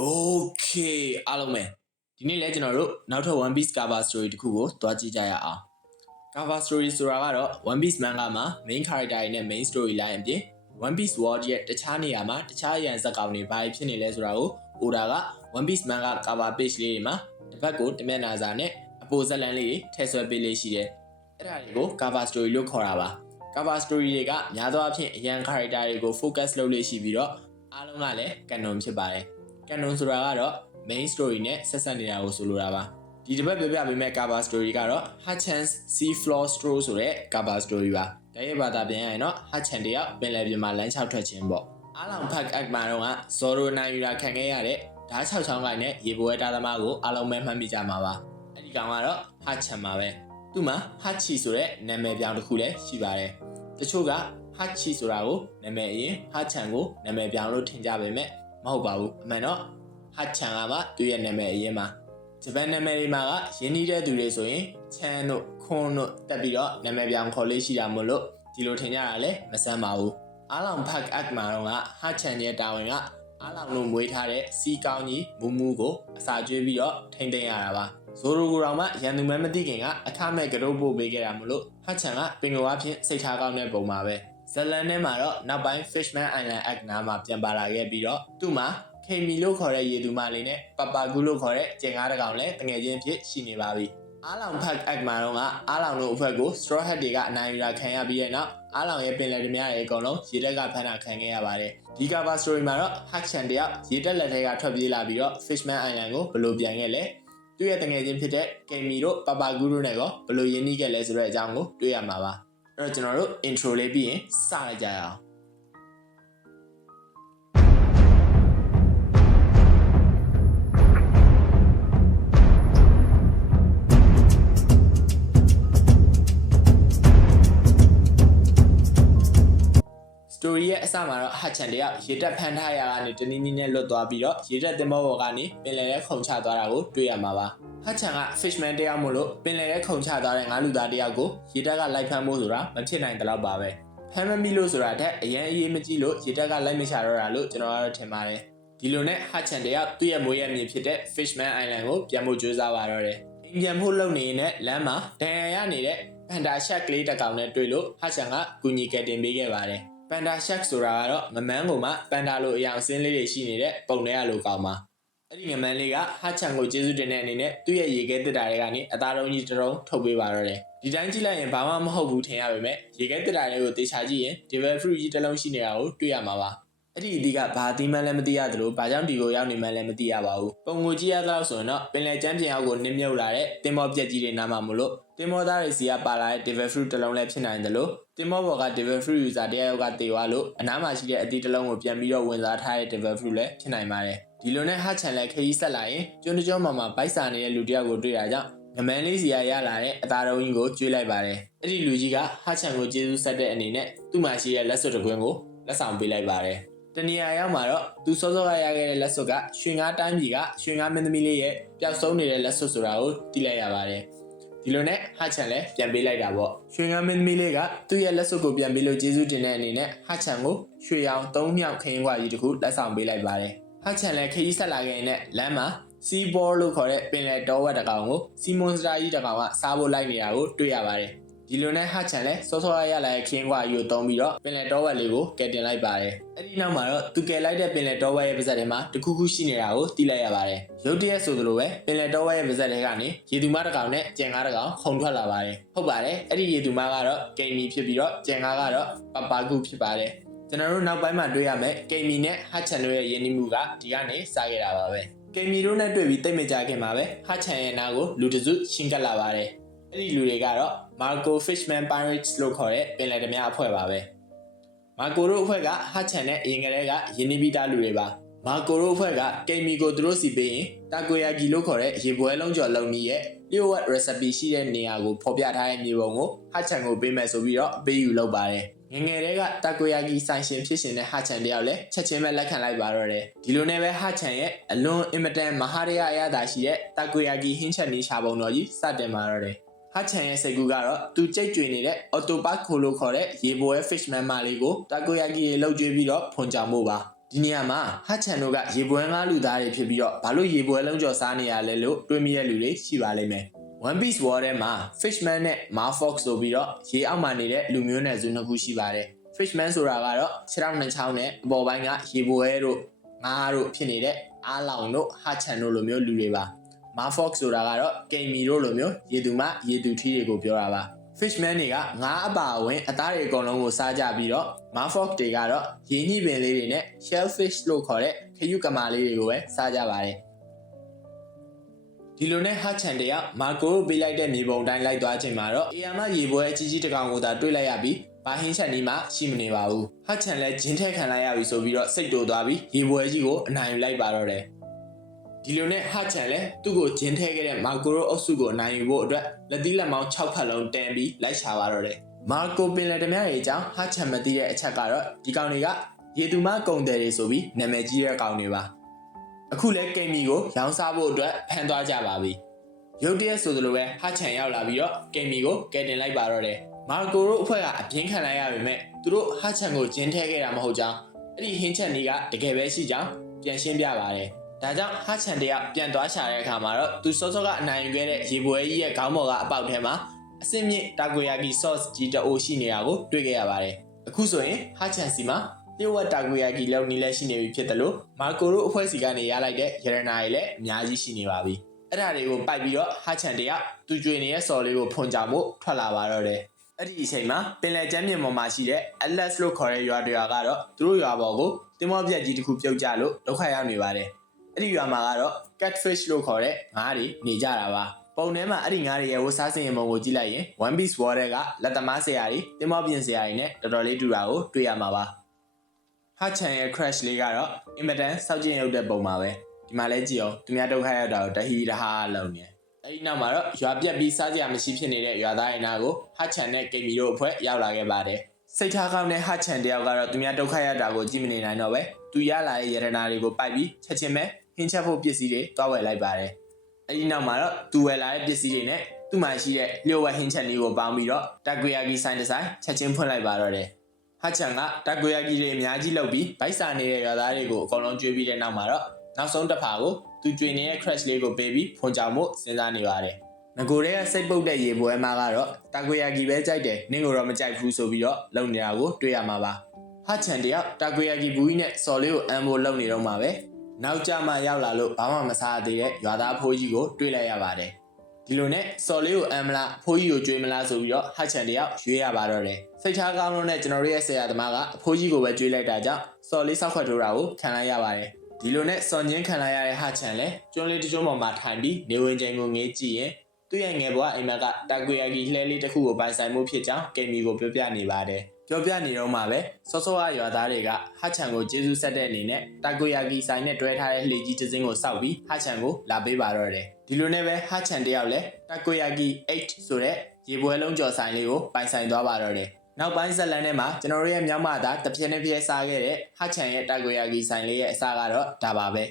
Okay အားလုံးပဲဒီနေ့လဲကျွန်တော်တို့နောက်ထပ် One Piece cover story တစ်ခုကိုတွားကြည့်ကြရအောင် cover story ဆိုတာကတော့ One Piece manga မှာ main character တွေနဲ့ main story line အပြင် One Piece world ရဲ့တခြားနေရာမှာတခြားရန်ဇက်ကောင်တွေဘာဖြစ်နေလဲဆိုတာကို Oda က One Piece manga cover page လေးတွေမှာတစ်ဖက်ကိုတမျက်နှာစာနဲ့အပိုဇက်လန်လေးတွေထည့်ဆွဲပေးလေးရှိတယ်အဲ့ဒါတွေကို cover story လို့ခေါ်တာပါ cover story တွေကများသောအားဖြင့်အရန် character တွေကို focus လုပ်လေးရှိပြီးတော့အားလုံးကလည်း canon ဖြစ်ပါတယ် canon ဆိုတာကတော့ main story နဲ့ဆက်ဆက်နေတာကိုဆိုလိုတာပါဒီတစ်ပတ်ပြောပြပေးမယ့် cover story ကတော့ Hutchins Sea Floor Stroll ဆိုတဲ့ cover story ပါတရဲ့ဘာသာပြန်ရရင်တော့ Hutchin တယောက်ပင်လယ်ပြင်မှာလမ်းလျှောက်ထွက်ခြင်းပေါ့အားလောင်ဖတ်အက်မှာတော့က Zoro နိုင်ယူတာခံခဲ့ရတဲ့ဓာတ်6ချောင်းကိုင်းနဲ့ရေပွဲတားသမားကိုအားလုံးပဲမှတ်မိကြမှာပါအဲ့ဒီကောင်ကတော့ Hutchin ပါပဲသူ့မှာ Hachi ဆိုတဲ့နာမည်ပြောင်းတစ်ခုလည်းရှိပါတယ်တချို့က Hachi ဆိုတာကိုနာမည်အရင် Hutchin ကိုနာမည်ပြောင်းလို့ထင်ကြပေမဲ့ မဟုတ်ပါဘူးအမှန်တော့ဟာချန်ကမှသူ့ရဲ့နာမည်အရင်မှာဂျပန်နာမည်တွေမှာကရင်းနှီးတဲ့သူတွေဆိုရင်ချန်တို့ခွန်းတို့တက်ပြီးတော့နာမည်ပြောင်းခေါ်လေးရှိတာမို့လို့ဒီလိုထင်ကြတာလည်းမဆန်းပါဘူးအားလောင်ဖတ်အက်မှာတော့ကဟာချန်ရဲ့တာဝန်ကအားလောင်လို့မွေးထားတဲ့စီကောင်းကြီးမူမူကိုအစာကျွေးပြီးတော့ထိမ့်သိမ်းရတာပါဇိုရိုကိုတော်မှရန်သူမဲမသိခင်ကအခမဲ့ကရုပ်ပို့ပေးခဲ့တာမို့လို့ဟာချန်ကပင်ကိုအဖြစ်စိတ်ထားကောင်းတဲ့ပုံပါပဲ ဇလန်ထဲမှာတော့နောက်ပိုင်း Fishman Island Act နားမှာပြန်ပါလာခဲ့ပြီးတော့သူ့မှာခေမီလို့ခေါ်တဲ့ရေသူမလေးနဲ့ပပကူလို့ခေါ်တဲ့ကျင်ကားတစ်ကောင်လည်းတငယ်ချင်းဖြစ်ရှိနေပါပြီ။အားလောင်ဖတ်အက်မှာတော့ကအားလောင်တို့အဖွဲ့ကို straw hat တွေကအနိုင်ယူတာခံရပြီးတဲ့နောက်အားလောင်ရဲ့ပင်လယ်ဓမြတွေအကုန်လုံးရေတက်ကဖမ်းတာခံခဲ့ရပါတယ်။ဒီ cover story မှာတော့ Hakshan တယောက်ရေတက်လက်ထဲကထွက်ပြေးလာပြီးတော့ Fishman Island ကိုဘယ်လိုပြန်ခဲ့လဲ။သူ့ရဲ့တငယ်ချင်းဖြစ်တဲ့ကေမီတို့ပပကူတို့နဲ့ကောဘယ်လိုယဉ်နှီးခဲ့လဲဆိုတဲ့အကြောင်းကိုတွေ့ရမှာပါ။ အဲ့တော့ကျွန်တော်တို့ intro လေးပြီးရင်စလိုက်ကြရအောင် story ရဲ့အစမှာတော့ဟတ်ချန်တယောက်ရေတက်ဖန်ထားရကနေတနည်းနည်းနဲ့လွတ်သွားပြီးတော့ရေတက်တင်မောဘော်ကနေပင်လယ်ထဲခုန်ချသွားတာကိုတွေ့ရမှာပါ ဟတ်ချန်က fishman တယောက်မို့လို့ပင်လယ်ထဲခုန်ချသွားတဲ့ငါးလူသားတယောက်ကိုရေတက်ကလိုက်ဖမ်းဖို့ဆိုတာမဖြစ်နိုင်တဲ့လောက်ပါပဲဖမ်းမမိလို့ဆိုတာတက်အရင်အရေးမကြီးလို့ရေတက်ကလိုက်မချတော့တာလို့ကျွန်တော်ကတော့ထင်ပါတယ်ဒီလိုနဲ့ဟတ်ချန်တယောက်သူ့ရဲ့မွေးရမြေဖြစ်တဲ့ fishman island ကိုပြန်ဖို့ကြိုးစားပါတော့တယ်အိမ်ပြန်ဖို့လုပ်နေရင်လမ်းမှာဒဏ်ရာရနေတဲ့ပန်ဒါရှက်ကလေးတစ်ကောင်နဲ့တွေ့လို့ဟတ်ချန်ကကူညီကယ်တင်ပေးခဲ့ပါတယ်ပန်ဒါရှက်ဆိုတာကတော့ငမန်းကိုမှပန်ဒါလိုအယောင်စင်းလေးတွေရှိနေတဲ့ပုံထဲအလိုကောင်ပါ အဲ့ဒီငမန်းလေးကဟာချန်ကိုကျေးဇူးတင်တဲ့အနေနဲ့သူ့ရဲ့ရေခဲတစ်တာတွေကနေအသားတုံးကြီးတစ်တုံးထုတ်ပေးပါတော့တယ်ဒီတိုင်းကြည့်လိုက်ရင်ဘာမှမဟုတ်ဘူးထင်ရပေမဲ့ရေခဲတစ်တာတွေကိုတေချာကြည့်ရင် devil fruit ကြီးတစ်လုံးရှိနေတာကိုတွေ့ရမှာပါအဲ့ဒီအသီးကဘာအသီးမှန်းလည်းမသိရသလိုဘာကြောင့်ဒီကိုရောက်နေမှန်းလည်းမသိရပါဘူးပုံကိုကြည့်ရတော့ဆိုရင်တော့ပင်လယ်ကျမ်းပြင်အောက်ကိုနင်းမြုပ်လာတဲ့တင်မောပြက်ကြီးတွေနားမှာမလို့ တင်မောသားတွေစီကပါလာတဲ့ devil fruit တစ်လုံးလည်းဖြစ်နိုင်တယ်လို့တင်မောဘော်က devil fruit user တယောက်ကတေသွားလို့အနားမှာရှိတဲ့အသီးတစ်လုံးကိုပြန်ပြီးတော့ဝင်စားထားတဲ့ devil fruit လည်းဖြစ်နိုင်ပါတယ်ဒီလိုနဲ့ဟာချန်လည်းခရီးဆက်လာရင်ကျွန်းတကြောမှာမှာဗိုက်စာနေတဲ့လူတယောက်ကိုတွေ့တာကြောင့်ငမန်းလေးစီကရလာတဲ့အသားတော်ကြီးကိုကျွေးလိုက်ပါတယ်အဲ့ဒီလူကြီးကဟာချန်ကိုကျေးဇူးဆက်တဲ့အနေနဲ့သူ့မှာရှိတဲ့လက်စွပ်တစ်ခွင်းကိုလက်ဆောင်ပေးလိုက်ပါတယ်တနေရာရောက်မှာတော့သူစောစောကရခဲ့တဲ့လက်စွပ်ကရွှေငါးတိုင်းပြည်ကရွှေငါးမင်းသမီးလေးရဲ့ပျောက်ဆုံးနေတဲ့လက်စွပ်ဆိုတာကိုသိလိုက်ရပါတယ် ဒီလိုနဲ့ဟာချန်လည်းပြန်ပေးလိုက်တာပေါ့ရွှေငါးမင်းသမီးလေးကသူ့ရဲ့လက်စွပ်ကိုပြန်ပေးလို့ကျေးဇူးတင်တဲ့အနေနဲ့ဟာချန်ကိုရွှေရောင်၃မြောက်ခရင်ခွာကြီးတစ်ခုလက်ဆောင်ပေးလိုက်ပါတယ်ဟာချန်လည်းခရီးဆက်လာခဲ့တဲ့လမ်းမှာစီဘောလို့ခေါ်တဲ့ပင်လယ်တောဝက်တစ်ကောင်ကိုစီမွန်စတာကြီးတစ်ကောင်ကစားဖို့လိုက်နေတာကိုတွေ့ရပါတယ် ဒီလိုနဲ့ဟာချန်လဲစောစောရရလာတဲ့ခင်းကွာယူသုံးပြီးတော့ပင်လယ်တောဝက်လေးကိုကယ်တင်လိုက်ပါတယ်အဲ့ဒီနောက်မှာတော့သူကယ်လိုက်တဲ့ပင်လယ်တောဝက်ရဲ့ပါဇက်ထဲမှာတခုခုရှိနေတာကိုသိလိုက်ရပါတယ်ရုတ်တရက်ဆိုသလိုပဲပင်လယ်တောဝက်ရဲ့ပါဇက်ထဲကနေရေသူမတစ်ကောင်နဲ့ကြံကားတစ်ကောင်ခုန်ထွက်လာပါတယ်ဟုတ်ပါတယ်အဲ့ဒီရေသူမကတော့ဂိမ်းမီဖြစ်ပြီးတော့ကြံကားကတော့ပပကူဖြစ်ပါတယ်ကျွန်တော်တို့နောက်ပိုင်းမှာတွေ့ရမယ်ဂိမ်းမီနဲ့ဟာချန်တို့ရဲ့ယဉ်နှီးမှုကဒီကနေစခဲ့တာပါပဲဂိမ်းမီတို့နဲ့တွေ့ပြီးတိတ်မကြခင်မှာပဲဟာချန်ရဲ့နာကိုလူတစုရှင်းကပ်လာပါတယ် အဲ့ဒီလူတွေကတော့ Marco Fishman Pirates လို့ခေါ်တဲ့ပင်လယ်ဓမြအဖွဲ့ပါပဲမာကိုတို့အဖွဲ့ကဟာချန်နဲ့အရင်ကတည်းကယင်းနီးပြီးသားလူတွေပါမာကိုတို့အဖွဲ့ကကိမီကိုသူတို့စီပေးရင်တာကိုယာဂီလို့ခေါ်တဲ့ရေပွဲလုံးကျော်လုံကြီးရဲ့လျှို့ဝှက် recipe ရှိတဲ့နေရာကိုဖော်ပြထားတဲ့မြေပုံကိုဟာချန်ကိုပေးမယ်ဆိုပြီးတော့အပေးယူလုပ်ပါတယ်ငယ်ငယ်တည်းကတာကိုယာဂီဆိုင်ရှင်ဖြစ်ရှင်တဲ့ဟာချန်တယောက်လည်းချက်ချင်းပဲလက်ခံလိုက်ပါတော့တယ်ဒီလိုနဲ့ပဲဟာချန်ရဲ့အလွန်အင်မတန်မဟာရရအရသာရှိတဲ့တာကိုယာဂီဟင်းချက်နီးရှာပုံတော်ကြီးစတင်มาတော့တယ် ဟာချန်ရဲ့စိတ်ကူးကတော့သူကြိတ်ကြွေနေတဲ့ Autopath ခိုလို့ခေါ်တဲ့ရေပေါ်ရဲ့ fishman မလေးကိုတာကိုယာကီရေလှုပ်ကြွေးပြီးတော့ဖွန်ကြောင်မှုပါဒီဒီနေရာမှာဟတ်ချန်တို့ကရေပွဲငါးလူသားတွေဖြစ်ပြီးတော့ဘာလို့ရေပွဲလုံးကျော်စားနေရလဲလို့တွေးမိတဲ့လူတွေရှိပါလိမ့်မယ် One Piece War ထဲမှာ Fishman နဲ့ Marfox ဆိုပြီးတော့ရေအောက်မှာနေတဲ့လူမျိုးနယ်စုနှစ်ခုရှိပါတယ် Fishman ဆိုတာကတော့ခြေထောက်နှစ်ချောင်းနဲ့အပေါ်ပိုင်းကရေပွဲတို့ငါးတို့ဖြစ်နေတဲ့အားလောင်တို့ဟတ်ချန်တို့လိုမျိုးလူတွေပါ Marfox ဆိုတာကတော့ကိမ်မီတို့လိုမျိုးရေသူမရေသူထီးတွေကိုပြောတာပါ Fishman တွေကငါးအပါအဝင်အသားတွေအကုန်လုံးကိုစားကြပြီးတော့ Marfox တွေကတော့ရေညှိပင်လေးတွေနဲ့ shellfish လို့ခေါ်တဲ့ခရုကမာလေးတွေကိုပဲစားကြပါတယ်ဒီလိုနဲ့ဟာချန်တရမာကိုကိုပေးလိုက်တဲ့မြေပုံတိုင်းလိုက်သွားချိန်မှာတော့အေယာမရေပွဲအကြီးကြီးတစ်ကောင်ကိုသာတွေ့လိုက်ရပြီးဘာဟင်းချက်နီးမှရှိမနေပါဘူးဟာချန်လည်းဂျင်းထဲခံလိုက်ရပြီဆိုပြီးတော့စိတ်တိုသွားပြီးရေပွဲကြီးကိုအနိုင်ယူလိုက်ပါတော့တယ် ဒီလိုနဲ့ဟာချန်လည်းသူ့ကိုဂျင်းထဲခဲ့တဲ့မာကိုရိုအုပ်စုကိုအနိုင်ယူဖို့အတွက်လက်သီးလက်မောင်း6ဖက်လုံးတန်ပြီးလိုက်ရှာပါတော့တယ်မာကိုပင်လယ်ဓမြရဲ့အကြောင်းဟာချန်မသိတဲ့အချက်ကတော့ဒီကောင်တွေကရေသူမကုံတယ်တွေဆိုပြီးနာမည်ကြီးတဲ့ကောင်တွေပါအခုလဲကိမ်မီကိုရောင်းစားဖို့အတွက်ဖန်သွားကြပါပြီရုတ်တရက်ဆိုသလိုပဲဟာချန်ရောက်လာပြီးတော့ကိမ်မီကိုကယ်တင်လိုက်ပါတော့တယ်မာကိုတို့အဖွဲ့ကအပြင်းခံလိုက်ရပေမဲ့သူတို့ဟာချန်ကိုကျင်းထဲခဲ့တာမဟုတ်ကြောင်းအဲ့ဒီဟင်းချက်နီးကတကယ်ပဲရှိကြောင်းပြန်ရှင်းပြပါတယ် ဒါကြောင့်ဟာချန်တယောက်ပြန်သွားချတဲ့အခါမှာတော့သူစောစောကအနိုင်ယူခဲ့တဲ့ရေပွဲကြီးရဲ့ခေါင်းပေါ်ကအပေါက်ထဲမှာအစင်မြင့်တာကိုယာကီဆော့စ်ကြီးတအိုရှိနေတာကိုတွေ့ခဲ့ရပါတယ်အခုဆိုရင်ဟာချန်စီမှာလျှို့ဝှက်တာကိုယာကီလောက်နီးလဲရှိနေပြီဖြစ်တယ်လို့မာကိုတို့အဖွဲ့စီကနေရလိုက်တဲ့ရတနာတွေလည်းအများကြီးရှိနေပါပြီအဲ့ဒါတွေကိုပိုက်ပြီးတော့ဟာချန်တယောက်သူကြွေနေတဲ့စော်လေးကိုဖွန်ကြမှုထွက်လာပါတော့တယ်အဲ့ဒီအချိန်မှာပင်လယ်ကျမ်းမြေပေါ်မှာရှိတဲ့ Atlas လို့ခေါ်တဲ့ရွာတွေကတော့သူတို့ရွာပေါ်ကိုတင်မောပြက်ကြီးတစ်ခုပြုတ်ကျလို့ဒုက္ခရောက်နေပါတယ် အဲ့ဒီရွာမှာကတော့ catfish လို့ခေါ်တဲ့ငါးတွေနေကြတာပါပုံထဲမှာအဲ့ဒီငါးတွေရဲ့ဝတ်စားစင်ရင်ပုံကိုကြည့်လိုက်ရင် One Piece War ကလက်သမားဆရာတွေတင်မောပြင်ဆရာတွေနဲ့တော်တော်လေးတူတာကိုတွေ့ရမှာပါဟာချန်ရဲ့ crash လေးကတော့အင်မတန်စောက်ကျင်ရုပ်တဲ့ပုံပါပဲဒီမှာလဲကြည့်အောင်သူများဒုက္ခရောက်တာကိုတဟီတဟာလုံးနေအဲ့ဒီနောက်မှာတော့ရွာပြက်ပြီးစားကြရမရှိဖြစ်နေတဲ့ရွာသားအိမ်နာကိုဟာချန်နဲ့ကိမီတို့အဖွဲ့ရောက်လာခဲ့ပါတယ်စိတ်ထားကောင်းတဲ့ဟာချန်တယောက်ကတော့သူများဒုက္ခရောက်တာကိုကြည့်မနေနိုင်တော့ပဲသူရလာတဲ့ယရနာတွေကိုပိုက်ပြီးချက်ချင်းပဲ ဟင်းချက်ဖို့ပစ္စည်းတွေတွားဝယ်လိုက်ပါတယ်အဲ့ဒီနောက်မှာတော့သူဝယ်လာတဲ့ပစ္စည်းတွေနဲ့သူ့မှာရှိတဲ့လျှို့ဝှက်ဟင်းချက်လေးကိုပေါင်းပြီးတော့တာကွေယာကီဆိုင်ဒီဇိုင်းချက်ချင်းဖွင့်လိုက်ပါတော့တယ်ဟာချန်ကတာကွေယာကီတွေအများကြီးလုပ်ပြီးဗိုက်စာနေတဲ့ရွာသားတွေကိုအကုန်လုံးကျွေးပြီးတဲ့နောက်မှာတော့နောက်ဆုံးတစ်ဖာကိုသူကျွေနေတဲ့ crash လေးကိုပေးပြီးဖွန်ကြောင်မှုစဉ်းစားနေပါတယ်ငကိုရဲစိတ်ပုတ်တဲ့ရေပွဲမှာကတော့တာကွေယာကီပဲကြိုက်တယ်နင့်ကိုတော့မကြိုက်ဘူးဆိုပြီးတော့လုံနေတာကိုတွေ့ရမှာပါဟာချန်တယောက်တာကွေယာကီဘူးကြီးနဲ့စော်လေးကိုအမ်ဖို့လုံနေတော့မှာပဲ နောက်ကြမှရောက်လာလို့ဘာမှမစားသေးတဲ့ရွာသားဖိုးကြီးကိုတွေ့လိုက်ရပါတယ်ဒီလိုနဲ့စော်လေးကိုအမ်မလားဖိုးကြီးကိုကြွေးမလားဆိုပြီးတော့ဟာချန်တယောက်ရွေးရပါတော့တယ်စိတ်ထားကောင်းလို့နဲ့ကျွန်တော်တို့ရဲ့ဆရာသမားကအဖိုးကြီးကိုပဲကြွေးလိုက်တာကြောင့်စော်လေးဆောက်ခွက်ထိုးတာကိုခံလိုက်ရပါတယ်ဒီလိုနဲ့စော်ညင်းခံလိုက်ရတဲ့ဟာချန်လဲကျွန်းလေးတစ်ကျွန်းပေါ်မှာထိုင်ပြီးနေဝင်ချိန်ကိုငေးကြည့်ရင်သူ့ရဲ့ငယ်ဘဝအိမ်မက်ကတာကွေယာကီလှဲလေးတစ်ခုကိုပိုင်ဆိုင်မှုဖြစ်ကြောင်းကိမ်မီကိုပြောပြနေပါတယ် ပြောပြနေတော့မှပဲစောစောကရွာသားတွေကဟာချန်ကိုကျေးဇူးဆက်တဲ့အနေနဲ့တာကိုယာကီဆိုင်နဲ့တွဲထားတဲ့လှေကြီးတစ်စင်းကိုစောက်ပြီးဟာချန်ကိုလာပေးပါတော့တယ်ဒီလိုနဲ့ပဲဟာချန်တယောက်လည်းတာကိုယာကီ8ဆိုတဲ့ရေပွဲလုံးကျော်ဆိုင်လေးကိုပိုင်ဆိုင်သွားပါတော့တယ်နောက်ပိုင်းဇက်လန်ထဲမှာကျွန်တော်တို့ရဲ့မြောက်မသားတစ်ပြည့်တစ်ပြည့်စားခဲ့တဲ့ဟာချန်ရဲ့တာကိုယာကီဆိုင်လေးရဲ့အစားကတော့ဒါပါပဲ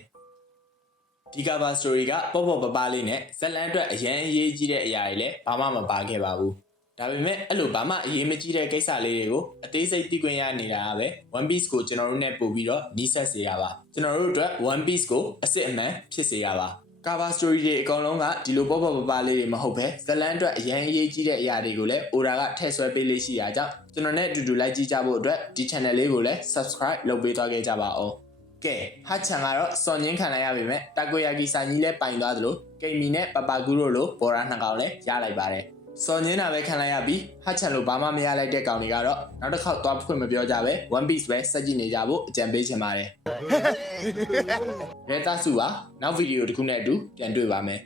ဒီကဘာစတိုရီကပေါ့ပေါ့ပပလေးနဲ့ဇက်လန်အတွက်အရင်အရေးကြီးတဲ့အရာတွေလည်းဘာမှမပါခဲ့ပါဘူး ဒါပေမဲ့အဲ့လိုဘာမှအရေးမကြီးတဲ့ကိစ္စလေးတွေကိုအသေးစိတ်သိခွင့်ရနေတာကပဲ One Piece ကိုကျွန်တော်တို့နဲ့ပို့ပြီးတော့နီးစပ်စေရပါကျွန်တော်တို့အတွက် One Piece ကိုအစ်စ်အမှန်ဖြစ်စေရပါကာဗာစတိုရီတွေအကောင်လုံးကဒီလိုပေါ့ပေါ့ပပလေးတွေမဟုတ်ပဲဇလန်အတွက်အရင်အရေးကြီးတဲ့အရာတွေကိုလည်း Oda ကထည့်ဆွဲပေးလေးရှိတာကြောင့်ကျွန်တော်နဲ့အတူတူလိုက်ကြည့်ကြဖို့အတွက်ဒီ channel လေးကိုလည်း subscribe လုပ်ပေးသွားခဲ့ကြပါအောင်ကဲဟာချန်ကတော့စော်ညင်းခံလိုက်ရပေမဲ့တာကိုယာကီဆိုင်ကြီးလည်းပိုင်သွားသလိုကိမ်မီနဲ့ပပကူရိုလိုဘော်ရာနှစ်ကောင်လည်းရလိုက်ပါတယ် စော်ညင်းတာပဲခံလိုက်ရပြီးဟာချန်လိုဘာမှမရလိုက်တဲ့ကောင်တွေကတော့နောက်တစ်ခေါက်သွားဖွင့်မပြောကြပဲ One Piece ပဲစက်ကြည့်နေကြဖို့အကြံပေးချင်ပါတယ်ရဲသားစုပါနောက်ဗီဒီယိုတစ်ခုနဲ့အတူပြန်တွေ့ပါမယ်